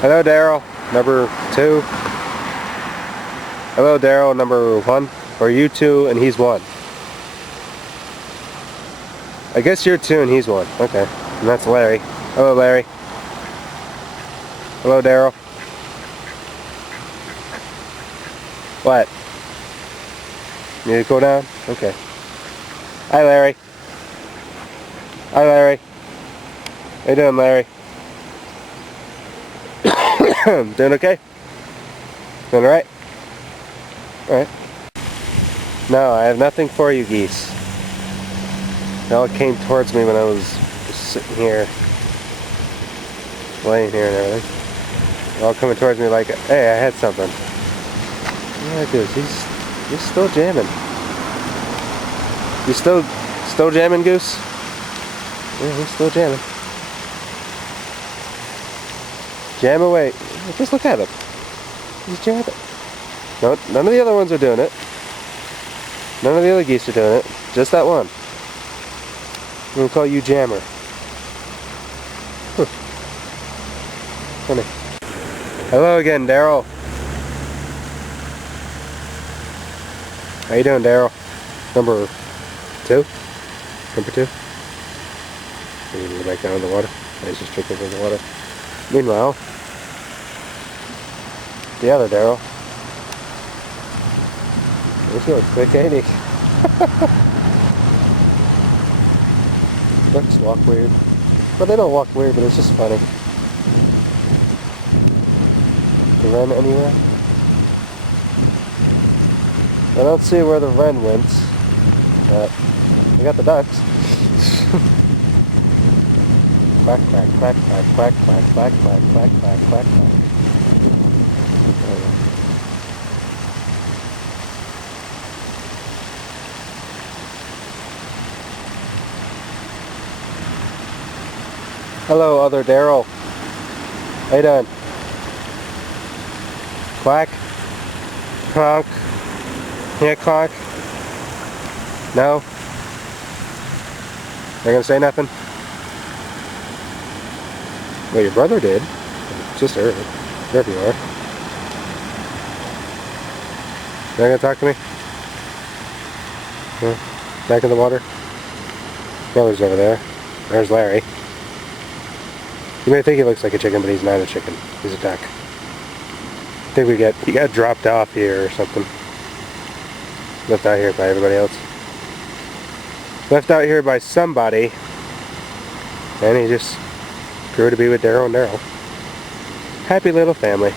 Hello, Darryl, number 2. Hello, Darryl, number 1. Or you 2 and he's 1. I guess you're 2 and he's 1. Okay. And that's Larry. Hello, Larry. Hello, Darryl. What? Need to go down? Okay. Hi, Larry. Hi, Larry. How you doing, Larry? Doing okay? Doing alright? Alright. No, I have nothing for you, Geese. They all came towards me when I was sitting here, laying here and everything. They're all coming towards me like, hey, I had something. Yeah, Goose, he's still jamming. You still jamming, Goose? Yeah, he's still jamming. Jam away. Just look at him. He's jamming. No, none of the other ones are doing it. None of the other geese are doing it. Just that one. I'm gonna call you Jammer. Funny. Hello again, Darryl. How you doing, Darryl? Number 2? Number 2? We're gonna go back down in the water. He's just drinking from the water. Meanwhile, the other Darryl. He's going quick, ain't he? Ducks walk weird. Well, they don't walk weird, but it's just funny. The wren anywhere? I don't see where the wren went, but I got the ducks. Quack, quack, quack, quack, quack, quack, quack, quack, quack, quack, quack, quack. Hello, other Darryl. How you doing? Quack? Honk? Yeah, quack? No? You're gonna say nothing? Well, your brother did. Sister. Wherever you are. You're not gonna talk to me? Yeah. Back in the water? Brother's over there. There's Larry. You may think he looks like a chicken, but he's not a chicken. He's a duck. I think he got dropped off here or something. Left out here by everybody else. Left out here by somebody. And he just grew to be with Darryl and Darryl. Happy little family.